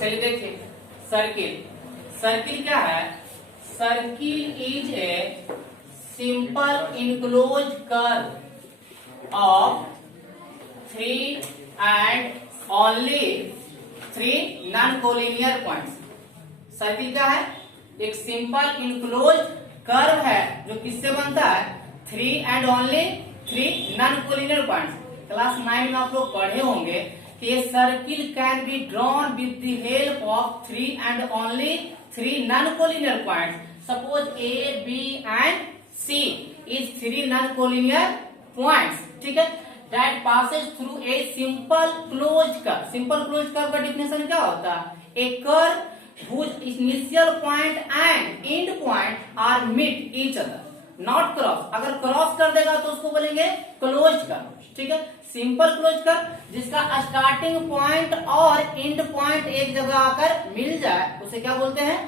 चलिए देखिए, circle, circle क्या है? Circle is a simple enclose curve of 3 and only 3 non collinear points. Circle क्या है? एक सिंपल इनक्लोज कर्व है जो किससे बनता है? 3 and only 3 non collinear points. Class 9 में आप लोग पढ़े होंगे कि ये circle can be drawn with the help of 3 and only 3 non collinear points. Suppose A, B and C is 3 non collinear points, ठीक है, that passes through a simple closed curve। Simple close curve का definition क्या होता है? A curve whose initial point and end point are meet each other, not cross। अगर cross कर देगा तो उसको बोलेंगे क्लोज कर्व, ठीक है। सिंपल क्लोज कर्व जिसका स्टार्टिंग पॉइंट और एंड पॉइंट एक जगह आकर मिल जाए उसे क्या बोलते हैं?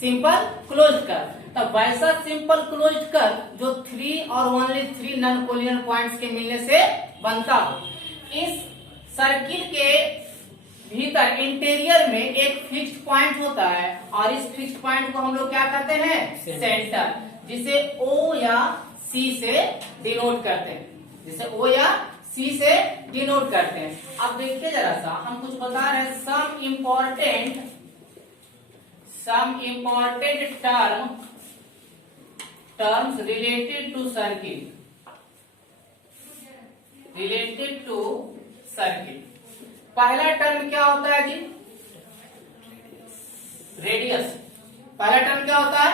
Simple close curve. तब वैसा सिंपल क्लोज कर्व जो 3 और ओनली 3 नॉन कोलिनियर पॉइंट्स के मिलने से बनता हो। इस सर्किल के भीतर इंटीरियर में एक फिक्स्ड पॉइंट होता है और इस फिक्स्ड पॉइंट को हम लोग क्या कहते हैं? सेंटर, जिसे O या C से डिनोट करते हैं, जिसे O या C से डिनोट करते हैं। अब देखिए जरा सा, हम कुछ बता रहे हैं, some important terms related to circle. पहला टर्म क्या होता है जी? रेडियस। पहला टर्म क्या होता है?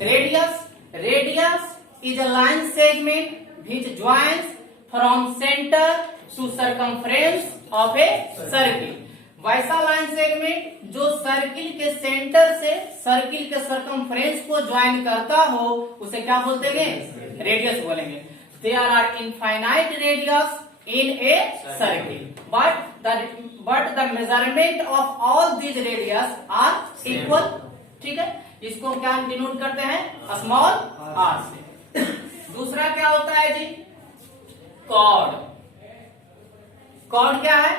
Radius. Radius is a line segment which joins from centre to circumference of a circle. वैसा लाइन सेगमेंट जो सर्किल के सेंटर से सर्किल के सर्कमफ्रेंस को ज्वाइन करता हो उसे क्या बोलते हैं? रेडियस बोलेंगे। There are infinite radius in a circle, but the measurement of all these radius are equal, ठीक है। इसको क्या डिनोट करते हैं? स्मॉल r से। दूसरा क्या होता है जी? कॉर्ड। कॉर्ड क्या है?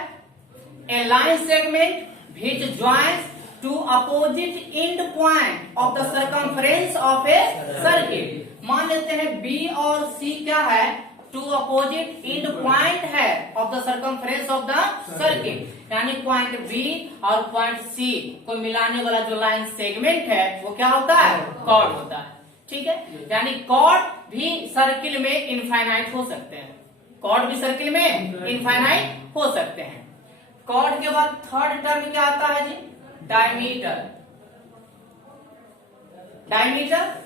A line segment which joins to opposite end point of the circumference of a circle। मान लेते हैं B और C क्या है? टू अपोजिट एंड पॉइंट है of the circumference of the circle, यानी पॉइंट बी और पॉइंट सी को मिलाने वाला जो लाइन सेगमेंट है वो क्या होता है? कॉर्ड होता है, ठीक है। यानी कॉर्ड भी सर्किल में इनफाइनाइट हो सकते हैं, कॉर्ड भी सर्किल में इनफाइनाइट हो सकते हैं। कॉर्ड के बाद थर्ड टर्म क्या आता है जी? Diameter. Diameter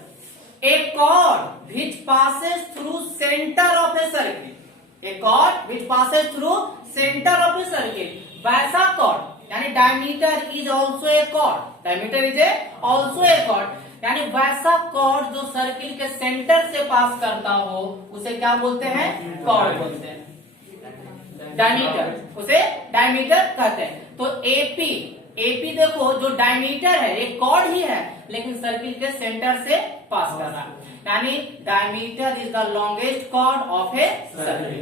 a chord which passes through center of a circle, a chord which passes through center of a circle। वैसा chord यानी diameter is also a chord, diameter is also a chord, यानी वैसा chord जो circle के centre से पास करता हो उसे क्या बोलते हैं? chord बोलते हैं। डायमीटर, उसे डायमीटर कहते हैं। तो एपी देखो जो डायमीटर है एक कॉर्ड ही है लेकिन सर्किल के सेंटर से पास कर रहा है, यानी diameter is the longest chord of a circle,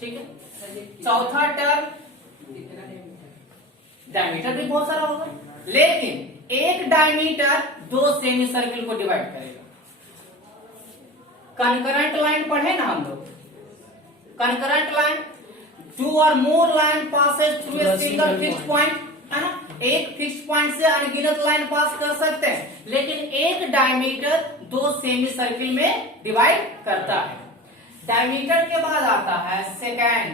ठीक है। चौथा टर्म, डायमीटर भी बहुत सारा होगा लेकिन एक डायमीटर 2 सेमी सर्किल को डिवाइड करेगा। कंकरेंट लाइन पढ़े ना हम लोग? Concurrent line, 2 or more line passes through a single fixed point, है ना। एक फिक्स पॉइंट से अनगिनत लाइन पास कर सकते हैं लेकिन एक डायमीटर 2 सेमी सर्किल में डिवाइड करता है। डायमीटर के बाद आता है second,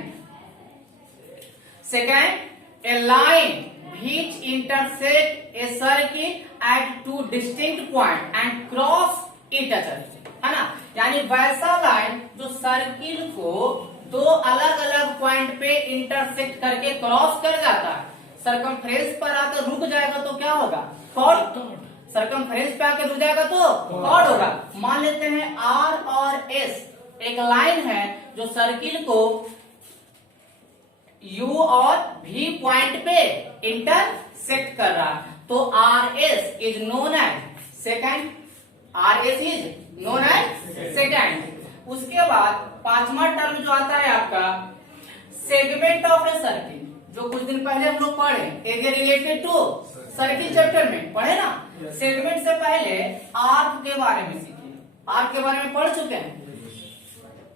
A line which intersect a circle at 2 distinct point and cross each other, है ना। यानी वैसा लाइन जो सर्किल को 2 अलग अलग पॉइंट पे इंटरसेक्ट करके क्रॉस कर जाता है, सर्कमफ्रेंस पर आकर रुक जाएगा तो क्या होगा? कॉर्ड। सर्कमफ्रेंस पे आकर रुक जाएगा तो कॉर्ड होगा। मान लेते हैं R और S एक लाइन है जो सर्किल को U और V पॉइंट पे इंटरसेक्ट कर रहा है, तो RS is known as second. RS is known as second. उसके बाद पांचवा टर्म जो आता है आपका सेगमेंट ऑफ ए सर्किल। जो कुछ दिन पहले हम लोग पढ़े, area related to circle chapter में पढ़े ना। सेगमेंट से पहले आर्क के बारे में सीखे, आर्क के बारे में पढ़ चुके हैं।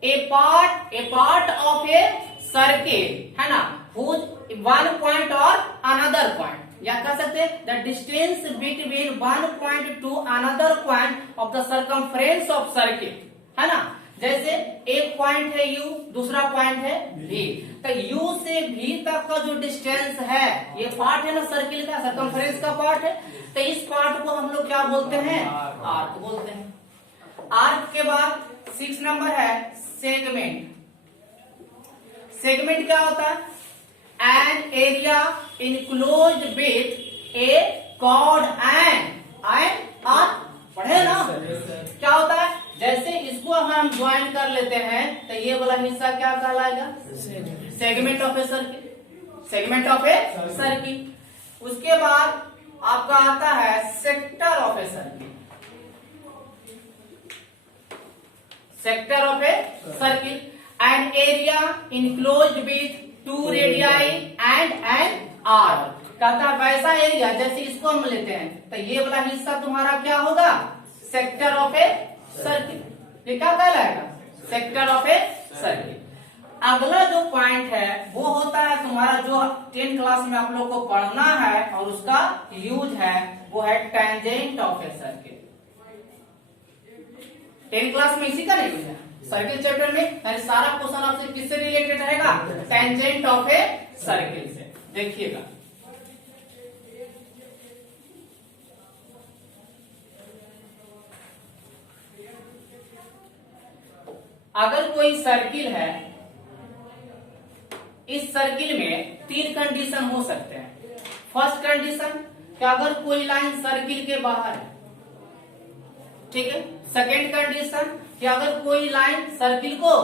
ए पार्ट ऑफ ए सर्किल है ना, हुज वन पॉइंट और अनदर पॉइंट, या कह सकते हैं the distance between one point two another point of the circumference of circle, है ना। जैसे एक पॉइंट है यू, दूसरा पॉइंट है भी, तो यू से भी तक का जो डिस्टेंस है, ये पार्ट है ना सर्किल का, सर्कमफ्रेंस का पार्ट है, तो इस पार्ट को हम लोग क्या बोलते हैं, आर्क बोलते हैं। आर्क के बाद 6 नंबर है सेगमेंट। सेगमेंट क्या होता है, an area enclosed with a chord and arc, पढ़े ना। क्या होता है, जैसे इसको हम ज्वाइन कर लेते हैं तो ये वाला हिस्सा क्या कहलाएगा, segment of a circle, segment of a circle. उसके बाद आपका आता है sector of a circle, sector of a circle, N area enclosed with 2 radii and an arc. कहता है वैसा एरिया, जैसे इसको हम लेते हैं तो ये वाला हिस्सा तुम्हारा क्या होगा, सेक्टर ऑफ ए सर्किल, ये क्या कहलाएगा, सेक्टर ऑफ ए सर्किल। अगला जो पॉइंट है वो होता है तुम्हारा जो 10 क्लास में आप लोग को पढ़ना है और उसका यूज है, वो है tangent of a circle. 10 class में इसी का नहीं यूज है, सर्किल चैप्टर में यानी सारा क्वेश्चन आपसे किससे रिलेटेड रहेगा, टेंजेंट ऑफ ए सर्किल से। देखिएगा अगर कोई सर्किल है, इस सर्किल में 3 कंडीशन हो सकते हैं। फर्स्ट कंडीशन कि अगर कोई लाइन सर्किल के बाहर है, ठीक है। सेकेंड कंडीशन कि अगर कोई लाइन सर्किल को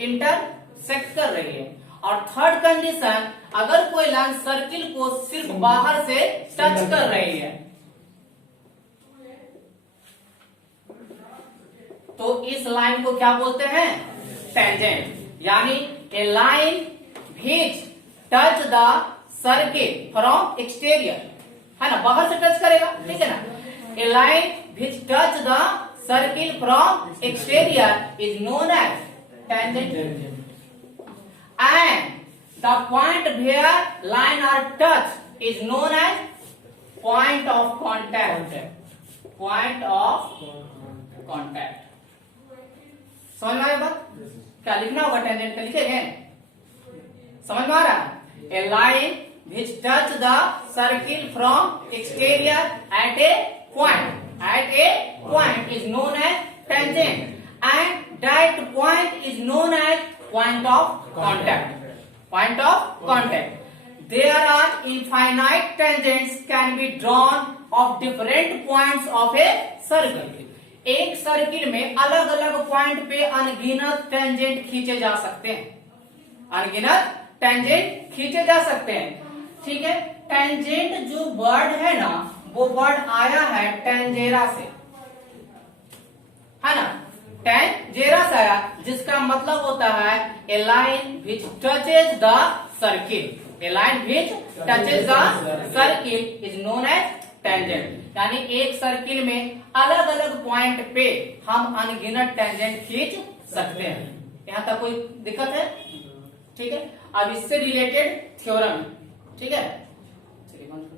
इंटरसेक्ट कर रही है, और थर्ड कंडीशन अगर कोई लाइन सर्किल को सिर्फ बाहर से टच कर रही है, तो इस लाइन को क्या बोलते हैं, टेंजेंट। यानी a line which touch the circle from exterior, है ना, बाहर से टच करेगा, ठीक है ना। A line which touch the circle from exterior is known as tangent, and the point where line are touch is known as point of contact, point of contact. समझ में आया बात, क्या लिखना होगा टेंजेंट का, लिखेंगे, समझ में आ रहा है। A line which touch the circle from exterior at a point is known as tangent, and that point is known as point of contact, point of contact. There are infinite tangents can be drawn of different points of a circle. एक circle में अलग अलग point पे अनगिनत tangent खींचे जा सकते हैं, अनगिनत टेंजेंट खींचे जा सकते हैं, ठीक है। टेंजेंट जो वर्ड है ना, वो वर्ड आया है टेंजेरा से, है ना, टेंजेरा से आया, जिसका मतलब होता है a line which touches the circle, a line which touches the circle is known as tangent. यानी एक सर्किल में अलग अलग पॉइंट पे हम अनगिनत टेंजेंट खींच सकते हैं। यहां तक कोई दिक्कत है, ठीक है। अब इससे रिलेटेड थ्योरम, ठीक है, चलिए बंद